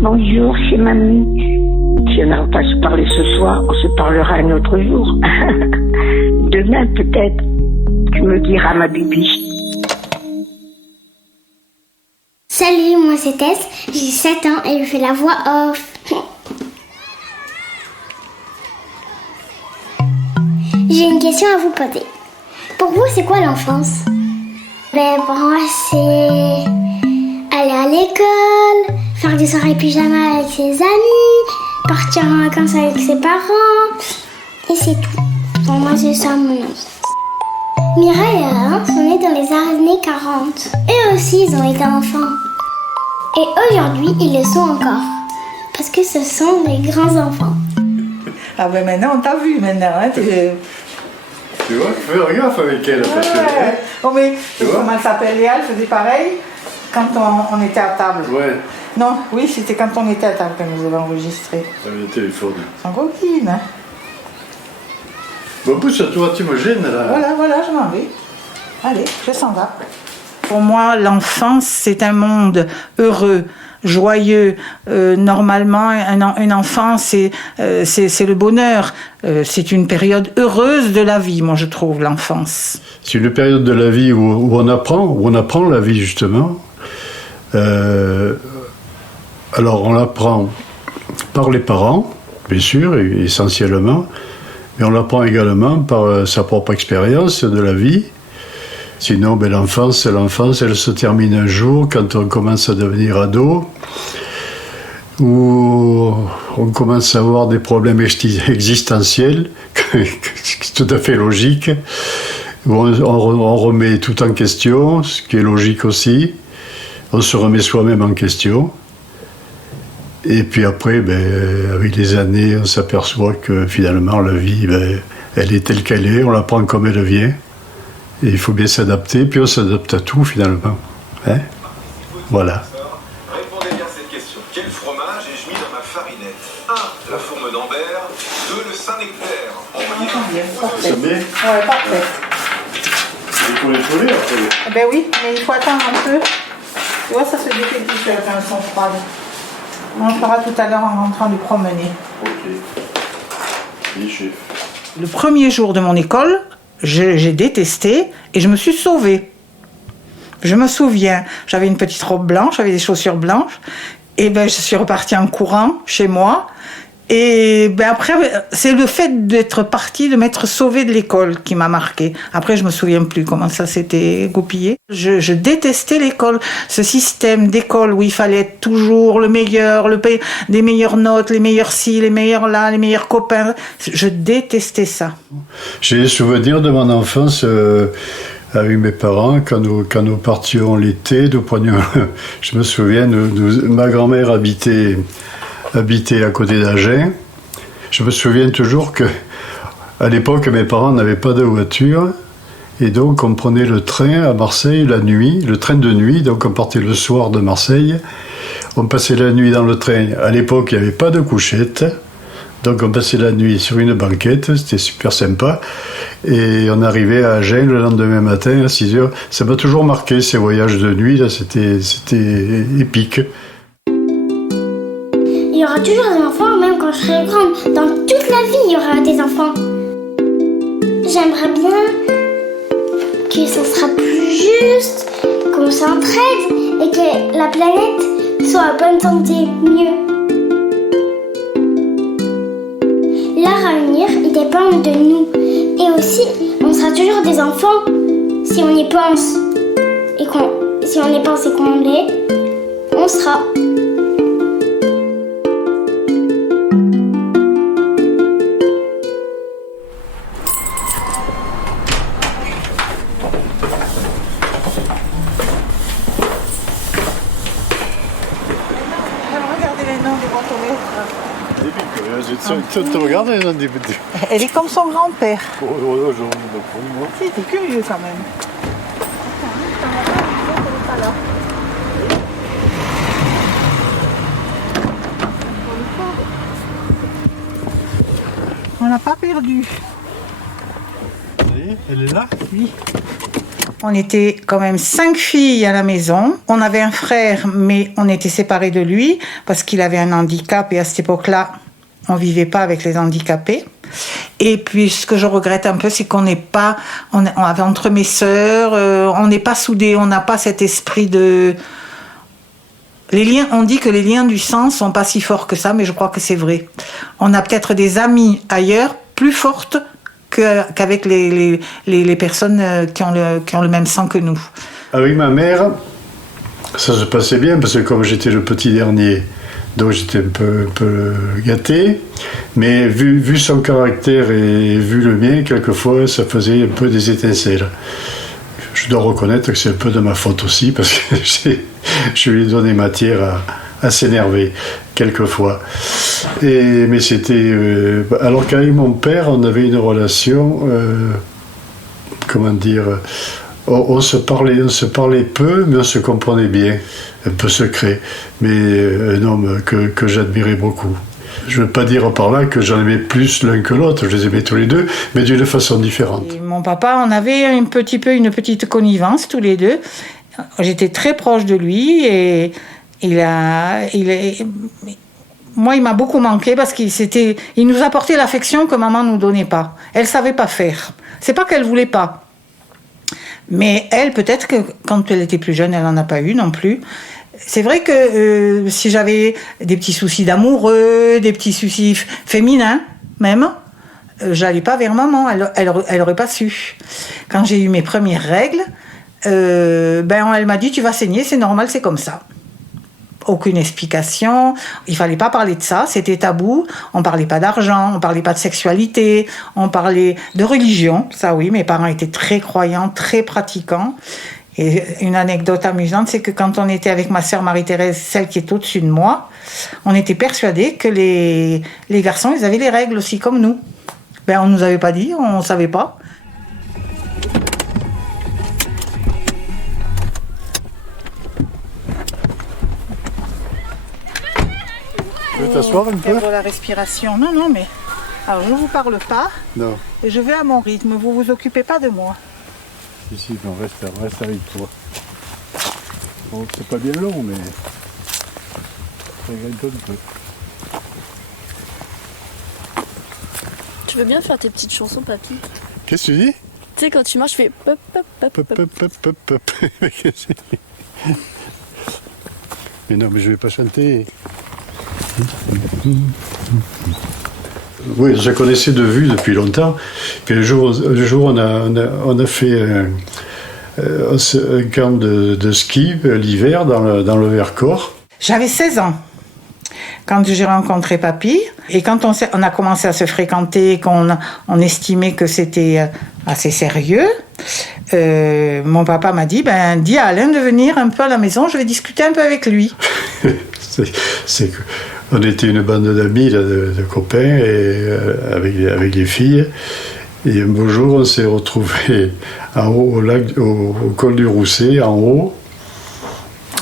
Bonjour, c'est mamie. Si on n'a pas se parler ce soir, on se parlera un autre jour. Demain, peut-être, tu me diras, ma bibi. Salut, moi c'est Tess, j'ai 7 ans et je fais la voix off. J'ai une question à vous poser. Pour vous, c'est quoi l'enfance? Pour moi, c'est aller à l'école, faire des soirées pyjama avec ses amis, partir en vacances avec ses parents, et c'est tout. Pour moi, c'est ça mon enfance. Mireille et Alain sont nés dans les années 40. Eux aussi, ils ont été enfants. Et aujourd'hui, ils le sont encore. Parce que ce sont les grands enfants. Ah ben maintenant, on t'a vu maintenant. Hein, tu vois, fais gaffe avec elle. Parce que, oh mais, comment elle s'appelle, Léa, elle faisait pareil quand on était à table. Ouais. Non, oui, c'était quand on était à table qu'elle nous avait enregistré. Avec le téléphone. Sans coquine, hein. Bon, pousse à toi, tu me gênes là. Voilà, je m'en vais. Allez, je s'en vais. Pour moi, l'enfance, c'est un monde heureux, joyeux. Normalement, une enfance, c'est le bonheur. C'est une période heureuse de la vie, moi, je trouve, l'enfance. C'est une période de la vie où on apprend la vie, justement. Alors, on l'apprend par les parents, bien sûr, essentiellement, mais on l'apprend également par sa propre expérience de la vie. Sinon, l'enfance, elle se termine un jour quand on commence à devenir ado, où on commence à avoir des problèmes existentiels, c'est tout à fait logique, où on remet tout en question, ce qui est logique aussi, on se remet soi-même en question. Et puis après, avec les années, on s'aperçoit que finalement la vie, elle est telle qu'elle est, on la prend comme elle vient. Et il faut bien s'adapter, puis on s'adapte à tout finalement. Hein? Voilà. Répondez bien à cette question. Quel fromage ai-je mis dans ma farinette? 1. La fourme d'Ambert. 2. Le Saint-Nectaire. Ça met. Ouais, parfait. Il faut les coller après. Ben oui, mais il faut attendre un peu. Tu vois, ça se défait quand elles sont froides. On le fera tout à l'heure en rentrant du promener. Ok. Oui, chef. Le premier jour de mon école, j'ai détesté et je me suis sauvée. Je me souviens, j'avais une petite robe blanche, j'avais des chaussures blanches, et je suis repartie en courant chez moi. Et après, c'est le fait d'être partie, de m'être sauvée de l'école qui m'a marquée. Après, je me souviens plus comment ça s'était goupillé. Je détestais l'école, ce système d'école où il fallait être toujours le meilleur, des meilleures notes, les meilleurs ci, les meilleurs là, les meilleurs copains. Je détestais ça. J'ai des souvenirs de mon enfance avec mes parents quand nous partions l'été. Je me souviens, ma grand-mère habitait à côté d'Agen. Je me souviens toujours que à l'époque, mes parents n'avaient pas de voiture et donc on prenait le train à Marseille la nuit, le train de nuit, donc on partait le soir de Marseille. On passait la nuit dans le train. À l'époque, il n'y avait pas de couchette, donc on passait la nuit sur une banquette, c'était super sympa. Et on arrivait à Agen le lendemain matin à 6h. Ça m'a toujours marqué, ces voyages de nuit, là, c'était épique. Il y aura toujours des enfants, même quand je serai grande. Dans toute la vie, il y aura des enfants. J'aimerais bien que ça sera plus juste, qu'on s'entraide et que la planète soit en bonne santé, mieux. L'avenir, il dépend de nous. Et aussi, on sera toujours des enfants si on y pense. Et si on y pense et qu'on l'est, on sera. Tu regardes les gens des... Elle est comme son grand-père. moi. Si, t'es curieux quand même. On l'a pas perdu. Elle est là? Oui. On était quand même 5 filles à la maison. On avait un frère, mais on était séparés de lui parce qu'il avait un handicap et à cette époque-là, on vivait pas avec les handicapés. Et puis, ce que je regrette un peu, c'est qu'on n'est pas, on avait entre mes sœurs, on n'est pas soudés, on n'a pas cet esprit de... Les liens, on dit que les liens du sang sont pas si forts que ça, mais je crois que c'est vrai. On a peut-être des amis ailleurs plus fortes qu'avec les personnes qui ont le même sang que nous. Avec ma mère, ça se passait bien parce que comme j'étais le petit dernier, donc j'étais un peu gâté, mais vu son caractère et vu le mien, quelquefois ça faisait un peu des étincelles. Je dois reconnaître que c'est un peu de ma faute aussi parce que je lui ai donné matière à s'énerver quelquefois. Mais c'était... alors qu'avec mon père, on avait une relation... comment dire... On se parlait peu, mais on se comprenait bien. Un peu secret. Mais un homme que j'admirais beaucoup. Je ne veux pas dire par là que j'en aimais plus l'un que l'autre, je les aimais tous les deux, mais d'une façon différente. Et mon papa, on avait une petite connivence tous les deux. J'étais très proche de lui et moi, il m'a beaucoup manqué parce il nous apportait l'affection que maman nous donnait pas. Elle savait pas faire. C'est pas qu'elle voulait pas. Mais elle, peut-être que quand elle était plus jeune, elle en a pas eu non plus. C'est vrai que si j'avais des petits soucis d'amoureux, des petits soucis féminins même, j'allais pas vers maman, elle aurait pas su. Quand j'ai eu mes premières règles, elle m'a dit tu vas saigner, c'est normal, c'est comme ça. Aucune explication, il fallait pas parler de ça, c'était tabou, on parlait pas d'argent, on parlait pas de sexualité, on parlait de religion, ça oui, mes parents étaient très croyants, très pratiquants. Et une anecdote amusante, c'est que quand on était avec ma sœur Marie-Thérèse, celle qui est au-dessus de moi, on était persuadés que les garçons, ils avaient les règles aussi comme nous. On nous avait pas dit, on savait pas. Tu veux t'asseoir un peu ? Perdre la respiration. Non, mais... Alors, je ne vous parle pas. Non. Et je vais à mon rythme. Vous vous occupez pas de moi. Si, on reste avec toi. Bon, c'est pas bien long, mais... Regarde un peu. Tu veux bien faire tes petites chansons, papy ? Qu'est-ce que tu dis ? Tu sais, quand tu marches, je fais pop, pop, pop, pop. Pop, pop, pop, pop, pop. Mais non, mais je vais pas chanter. Oui, je connaissais de vue depuis longtemps. Puis un jour on a fait un camp de ski l'hiver dans le Vercors. J'avais 16 ans quand j'ai rencontré papy. Et quand on a commencé à se fréquenter, qu'on estimait que c'était assez sérieux, mon papa m'a dit, dis à Alain de venir un peu à la maison, je vais discuter un peu avec lui. On était une bande d'amis, de copains, et, avec les filles. Et un beau jour, on s'est retrouvés en haut, au col du Rousset, en haut.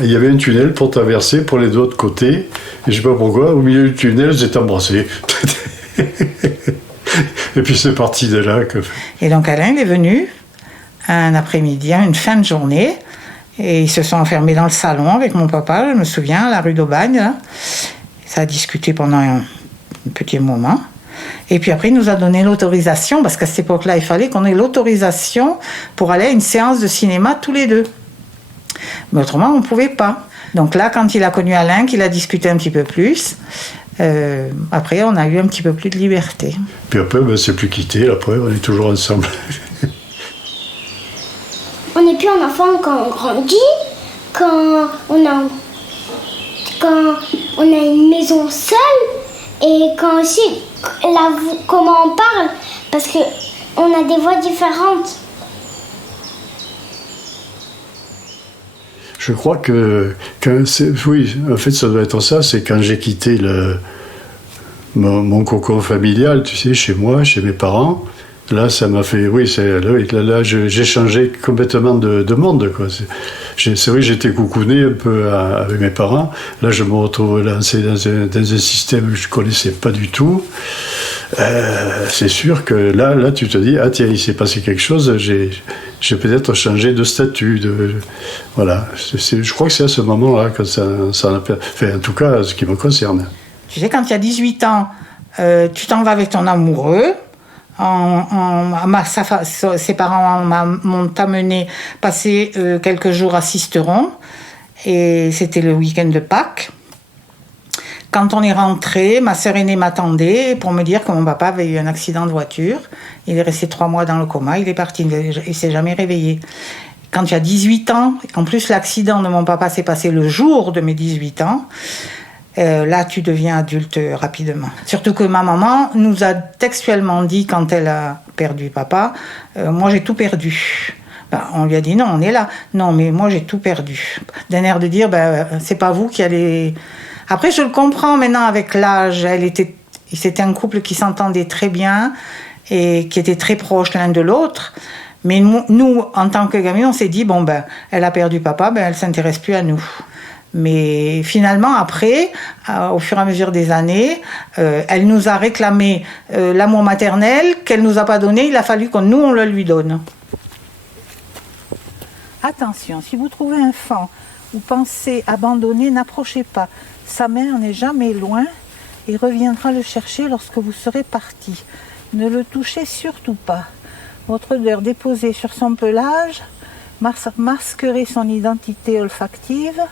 Et il y avait un tunnel pour traverser pour les autres côtés. Et je ne sais pas pourquoi, au milieu du tunnel, j'étais embrassé. Et puis c'est parti de là. Et donc Alain, il est venu un après-midi, une fin de journée. Et ils se sont enfermés dans le salon avec mon papa, je me souviens, à la rue d'Aubagne. Là. Ça a discuté pendant un petit moment. Et puis après, il nous a donné l'autorisation, parce qu'à cette époque-là, il fallait qu'on ait l'autorisation pour aller à une séance de cinéma tous les deux. Mais autrement, on ne pouvait pas. Donc là, quand il a connu Alain, qu'il a discuté un petit peu plus, après, on a eu un petit peu plus de liberté. Puis après, on ne s'est plus quitté, après, on est toujours ensemble. On n'est plus un enfant quand on grandit, quand on a une maison seule, et quand aussi, comment on parle, parce qu'on a des voix différentes. Je crois que oui, en fait, ça doit être ça, c'est quand j'ai quitté mon cocon familial, tu sais, chez moi, chez mes parents. Là, ça m'a fait... Oui, là j'ai changé complètement de monde, quoi. C'est vrai que j'étais coucouné un peu avec mes parents. Là, je me retrouve lancé dans un système que je ne connaissais pas du tout, c'est sûr que là, tu te dis, ah tiens, il s'est passé quelque chose, j'ai peut-être changé de statut. Voilà. Je crois que c'est à ce moment-là que ça en a... Enfin, en tout cas, ce qui me concerne. Tu sais, quand tu as 18 ans, tu t'en vas avec ton amoureux. Ses parents m'ont amené passer quelques jours à Sisteron. Et c'était le week-end de Pâques. Quand on est rentré, ma sœur aînée m'attendait pour me dire que mon papa avait eu un accident de voiture. Il est resté 3 mois dans le coma, il est parti, il ne s'est jamais réveillé. Quand tu as 18 ans, en plus l'accident de mon papa s'est passé le jour de mes 18 ans, là tu deviens adulte rapidement. Surtout que ma maman nous a textuellement dit quand elle a perdu papa, moi j'ai tout perdu. On lui a dit non, on est là. Non, mais moi j'ai tout perdu. D'un air de dire, c'est pas vous qui allez... Après, je le comprends maintenant avec l'âge. C'était un couple qui s'entendait très bien et qui était très proches l'un de l'autre. Mais nous, en tant que gamins, on s'est dit, elle a perdu papa, elle s'intéresse plus à nous. Mais finalement, après, au fur et à mesure des années, elle nous a réclamé l'amour maternel qu'elle nous a pas donné. Il a fallu que nous, on le lui donne. Attention, si vous trouvez un fan ou pensez abandonner, n'approchez pas. Sa mère n'est jamais loin et reviendra le chercher lorsque vous serez parti. Ne le touchez surtout pas. Votre odeur déposée sur son pelage masquerait son identité olfactive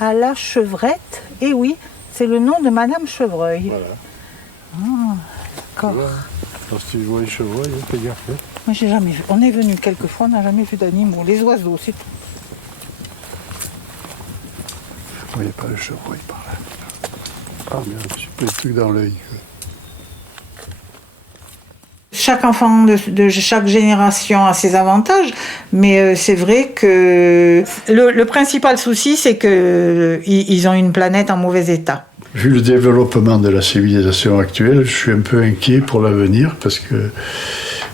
à la chevrette. Et oui, c'est le nom de Madame Chevreuil. Voilà. D'accord. Alors, si tu vois les chevreuils, fais gaffe. Moi, j'ai jamais vu. On est venu quelques fois, on n'a jamais vu d'animaux. Les oiseaux, c'est tout. Il n'y a pas le chevreuil par là. Ah merde, j'ai pris le truc dans l'œil. Chaque enfant de chaque génération a ses avantages, mais c'est vrai que le principal souci, c'est qu'ils ont une planète en mauvais état. Vu le développement de la civilisation actuelle, je suis un peu inquiet pour l'avenir parce que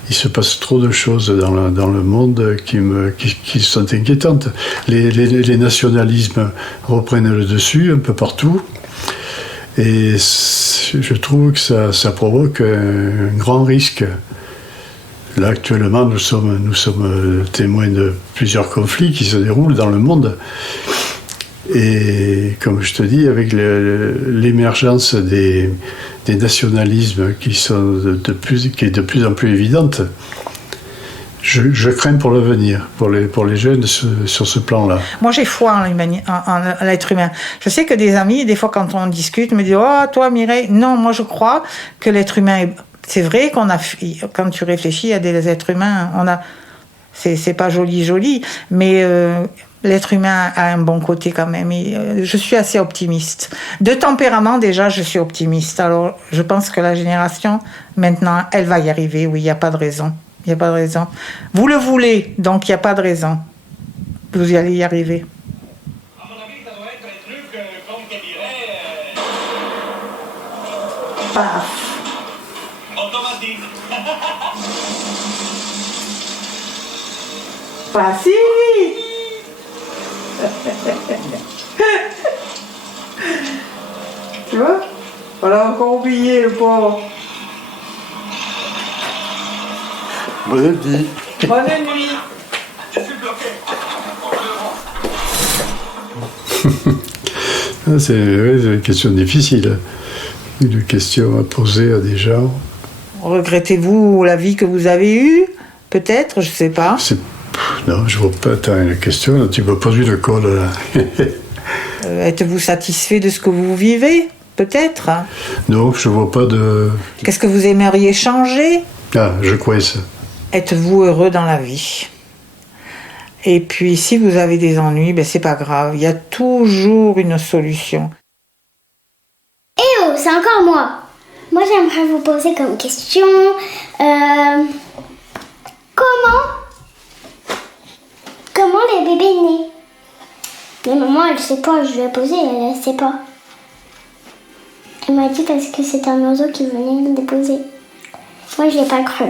il se passe trop de choses dans le monde qui sont inquiétantes. Les nationalismes reprennent le dessus un peu partout. Et je trouve que ça provoque un grand risque. Là, actuellement, nous sommes témoins de plusieurs conflits qui se déroulent dans le monde. Et comme je te dis, avec l'émergence des nationalismes qui est de plus en plus évidente, je crains pour l'avenir, pour les jeunes sur ce plan-là. Moi, j'ai foi en l'être humain. Je sais que des amis, des fois, quand on discute, me disent « Oh, toi, Mireille !» Non, moi, je crois que l'être humain... C'est vrai quand tu réfléchis, il y a des êtres humains, c'est pas joli, mais l'être humain a un bon côté quand même. Et, je suis assez optimiste. De tempérament, déjà, je suis optimiste. Alors, je pense que la génération, maintenant, elle va y arriver. Oui, il n'y a pas de raison. Il n'y a pas de raison. Vous le voulez, donc il n'y a pas de raison. Vous y allez y arriver. À mon avis, ça doit être un truc, comme je dirais... Paf. automatique. Facile. Tu vois? On l'a encore oublié, le pauvre. Bonne nuit. Bonne nuit. Je suis bloqué. C'est une question difficile. Une question à poser à des gens. Regrettez-vous la vie que vous avez eue? Peut-être, je ne sais pas. Non, je ne vois pas ta question. Là, tu me poses une colle. Là. Êtes-vous satisfait de ce que vous vivez? Peut-être. Non, je ne vois pas de... Qu'est-ce que vous aimeriez changer? Ah, je coince. Êtes-vous heureux dans la vie? Et puis, si vous avez des ennuis, c'est pas grave. Il y a toujours une solution. Eh oh, c'est encore moi. Moi, j'aimerais vous poser comme question... Comment les bébés naissent? Mais maman, elle sait pas. Je lui ai posé, elle sait pas. Elle m'a dit parce que c'est un oiseau qui venait le déposer. Moi, je l'ai pas cru.